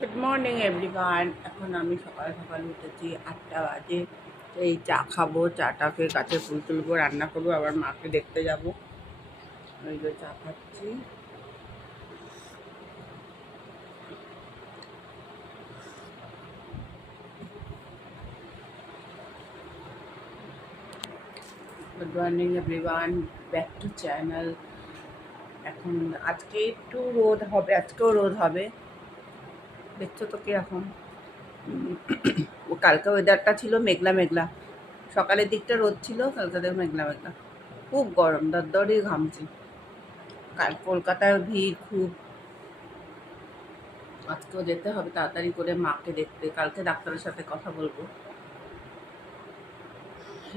Good morning everyone এখন আমি সকাল সকাল উঠেছি আটটা বাজে। এই চা খাব চাটাকে গাছে ফুল তুলবো, রান্না করব, আবার মাকে দেখতে যাব। ওই যে চা খাচ্ছি। Good morning everyone back to channel এখন আজকে একটু রোদ হবে, আজকেও রোদ হবে। দেখছ তো উম, ও কালকে ওয়েদারটা ছিল মেঘলা মেঘলা। সকালের দিকটা রোদ ছিল কালকে দেখো মেঘলা মেঘলা। খুব গরম দরদরে ঘামছি। কাল কলকাতায় ভিড় খুব। আজকেও যেতে হবে তাড়াতাড়ি করে মাকে দেখতে। কালকে ডাক্তারের সাথে কথা বলব।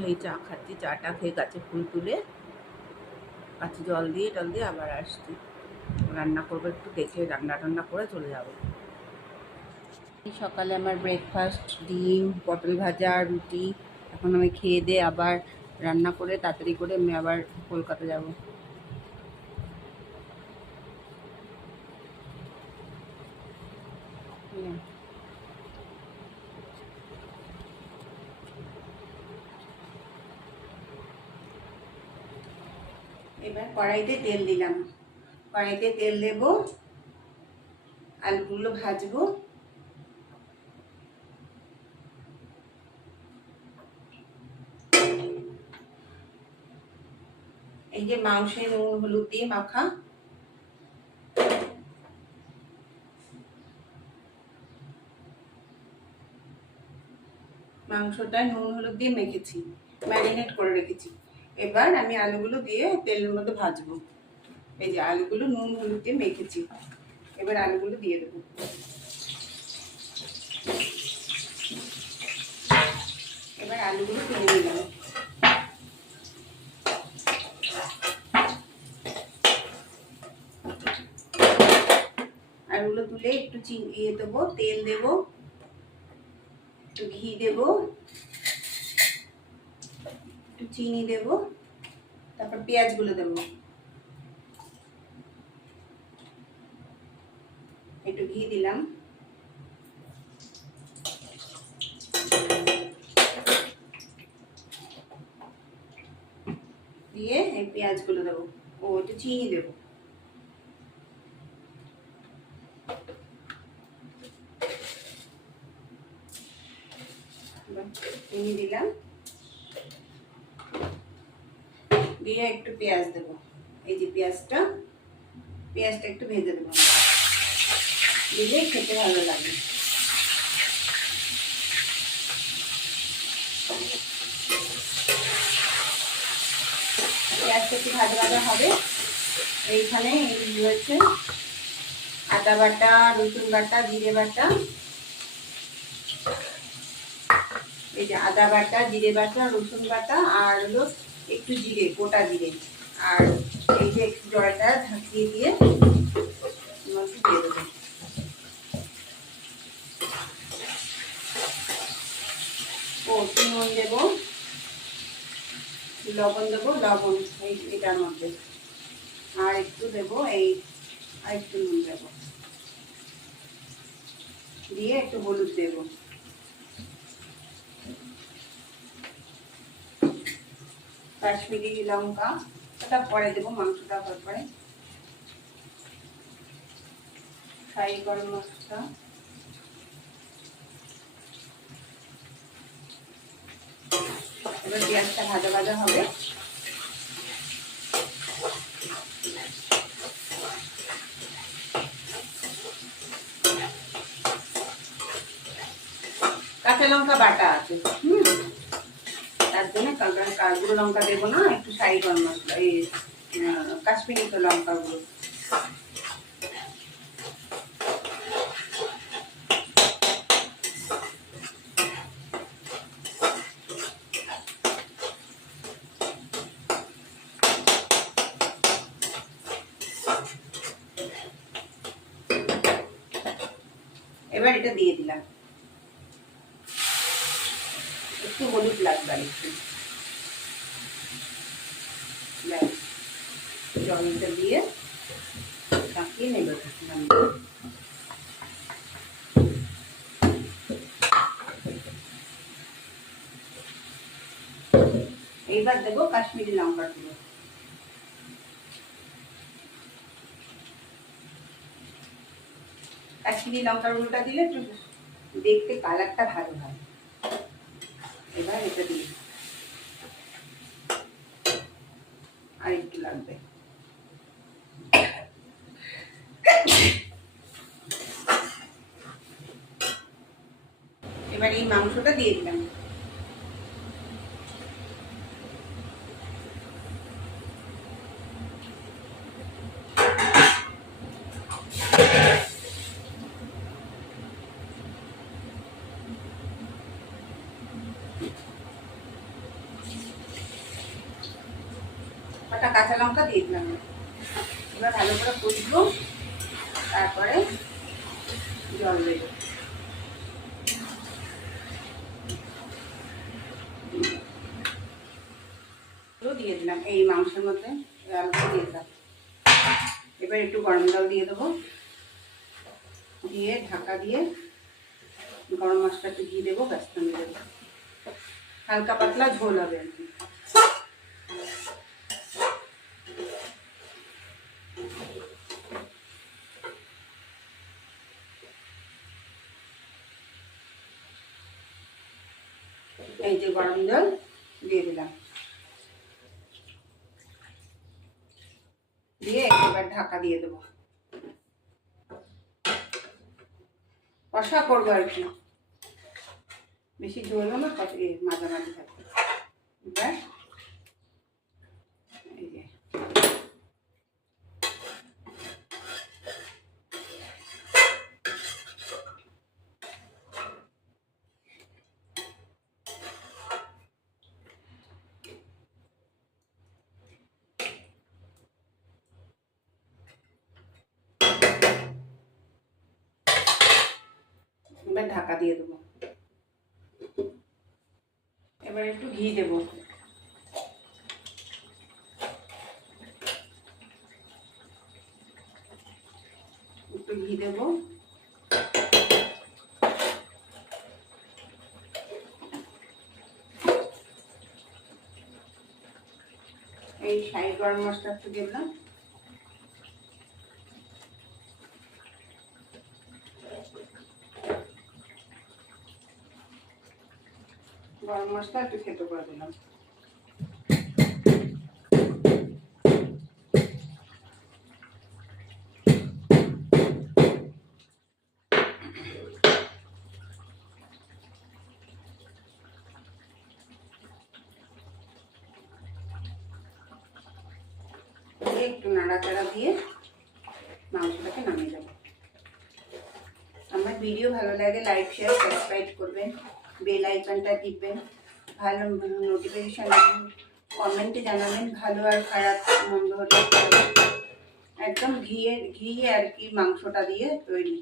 এই চা খাচ্ছি চাটা খেয়ে গাছে ফুল তুলে গাছে জল দিয়ে টল দিয়ে আবার আসছি। রান্না করব একটু দেখে রান্না টান্না করে চলে যাব। সকালে আমার ব্রেকফাস্ট ডিম, পটল ভাজা, রুটি। এখন আমি খেয়ে দিয়ে আবার রান্না করে তাড়াতাড়ি করে আমি আবার কলকাতা যাব। এবার কড়াইতে তেল দিলাম। কড়াইতে তেল দেব, আলুগুলো ভাজবো। এই যে মাংসে নুন, হলুদ দিয়ে মাখা। মাংসটা নুন, হলুদ দিয়ে মেখেছি, ম্যারিনেট করে রেখেছি। এবার আমি আলুগুলো দিয়ে তেলের মধ্যে ভাজবো। এই যে আলুগুলো নুন, হলুদ দিয়ে মেখেছি, এবার আলুগুলো দিয়ে দেবো। এবার আলুগুলো তুলে নিলাম আলুগুলো তুলে একটু ইয়ে দেবো, তেল দেবো, একটু ঘি দেবো, একটু চিনি দেবো, তারপর পেঁয়াজগুলো দেবো। একটু ঘি দিলাম। দিয়ে পেঁয়াজগুলো দেবো। ও, একটু চিনি দেবো এবার চিনি দিলাম দিয়ে একটু পেঁয়াজ দেবো। এই যে পেঁয়াজটা পেঁয়াজটা একটু ভেজে দেবো। দিলে খেতে ভালো লাগে। পেঁয়াজটা একটু ভাজা হবে। এইখানে এই রয়েছে আদা বাটা, রসুন বাটা, জিরে বাটা। এই যে আদা বাটা, জিরে বাটা, রসুন বাটা আর হলো একটু জিরে, গোটা জিরে। আর এই যে একটু জলটা ঢাকিয়ে দিয়ে দেবো। ও, নুন দেবো, লবণ দেবো, লবণ এই এটার মধ্যে। আর একটু দেবো এই আর একটু নুন দেবো। দিয়ে একটু হলুদ দেবো। কাশ্মীরি লঙ্কা, ওটা পরে দেবো, মাংসটা হওয়ার পরে। ফ্রাই গরম মশলা। এবার পেঁয়াজটা ভাজা ভাজা হবে। কাঁচা লঙ্কা বাটা আছে। হুম। গুঁড়ো লঙ্কা দেবো না, একটু সাই গরম মশলা, এই কাশ্মীরি তো লঙ্কা গুঁড়ো এবার এটা দিয়ে দিলাম। একটু হলুদ লাগবে একটু ड्रॉइंग कर दी है। ताकि नहीं बैठे देखो, कश्मीरी लॉन्ग कर दिया कश्मीरी लंकार उल्टा दिले तो देखते कलर का भारो है एबार एटा दिए আরেকটু লাগবে এবার এই মাংসটা দিয়ে দিলাম। কাঁচা লঙ্কা দিয়ে দিলাম। এবার ভালো করে কুচবো তারপরে জল দেবো। দিয়ে দিলাম। এই মাংসের মধ্যে আলুটা দিয়ে দিলাম। এবার একটু গরম জল দিয়ে দেবো। দিয়ে ঢাকা দিয়ে গরম মশলা একটু দেবো ব্যস্ত নিয়ে দেবো। হালকা পাতলা ঝোল হবে আর কি। এই যে গরম জল দিয়ে দিলাম দিয়ে এবার ঢাকা দিয়ে দেবো। কষা করব আর কি। বেশি ঝোলও না মাঝামাঝি থাকবে। এবার এই যে। এবার ঢাকা দিয়ে দেবো। এবার একটু ঘি দেবো। একটু ঘি দেবো। এই সাই গরম মশলা একটু দিলাম। গরম মশলা একটু থেতো করে দিলাম। একটু নাড়াচাড়া দিয়ে মাংসটাকে নামিয়ে দেবো আমার ভিডিও ভালো লাগে লাইক শেয়ার সাবস্ক্রাইব করবেন। বেল আইকনটা টিপবেন ভালো নোটিফিকেশান কমেন্টে জানাবেন, ভালো আর খারাপ মন্দ হলে একদম ঘিয়ে ঘিয়ে আর কি মাংসটা দিয়ে তৈরি।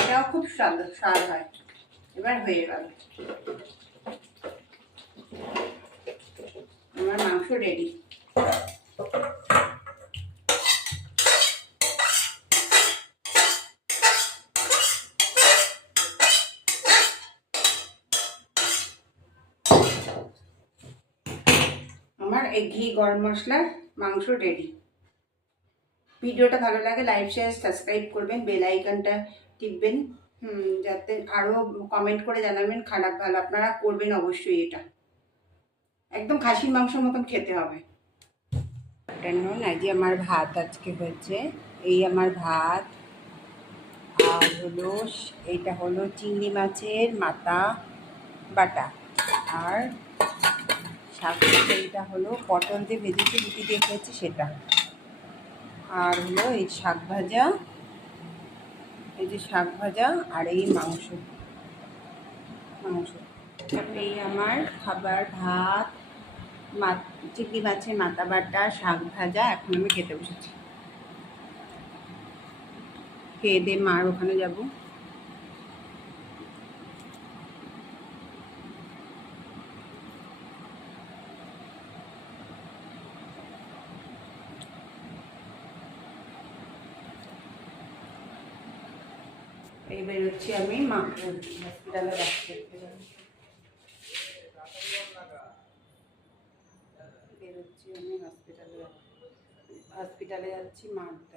এটাও খুব স্বাদ স্বাদ হয়। এবার হয়ে গেল। আমার মাংস রেডি ঘি, গরম মশলার মাংস রেডি ভিডিওটা ভালো লাগে লাইক শেয়ার সাবস্ক্রাইব করবেন বেল আইকনটা টিপবেন। যাতে আরও কমেন্ট করে জানাবেন, খারাপ ভালো আপনারা করবেন অবশ্যই এটা। একদম খাসির মাংসের মতন খেতে হবে। আফটারনুন আজকে আমার ভাত আজকে হয়েছে, এই আমার ভাত, আর হলো এইটা হলো চিংড়ি মাছের মাথা বাটা, আর শাক এইটা হলো পটল দিয়ে ভেজেছে, রুটি দিয়ে খেয়েছে, সেটা। আর হলো এই শাক ভাজা, এই যে শাক ভাজা আর এই মাংস। মাংস। এই আমার খাবার, ভাত, মা মাছের মাথা বাটা, শাক ভাজা, এখন আমি খেতে বসেছি। খেয়ে দিয়ে মার ওখানে যাব। এই বেরোচ্ছি আমি মা হসপিটালে রাখছি। বেরোচ্ছি আমি হসপিটালে হসপিটালে যাচ্ছি মাপুর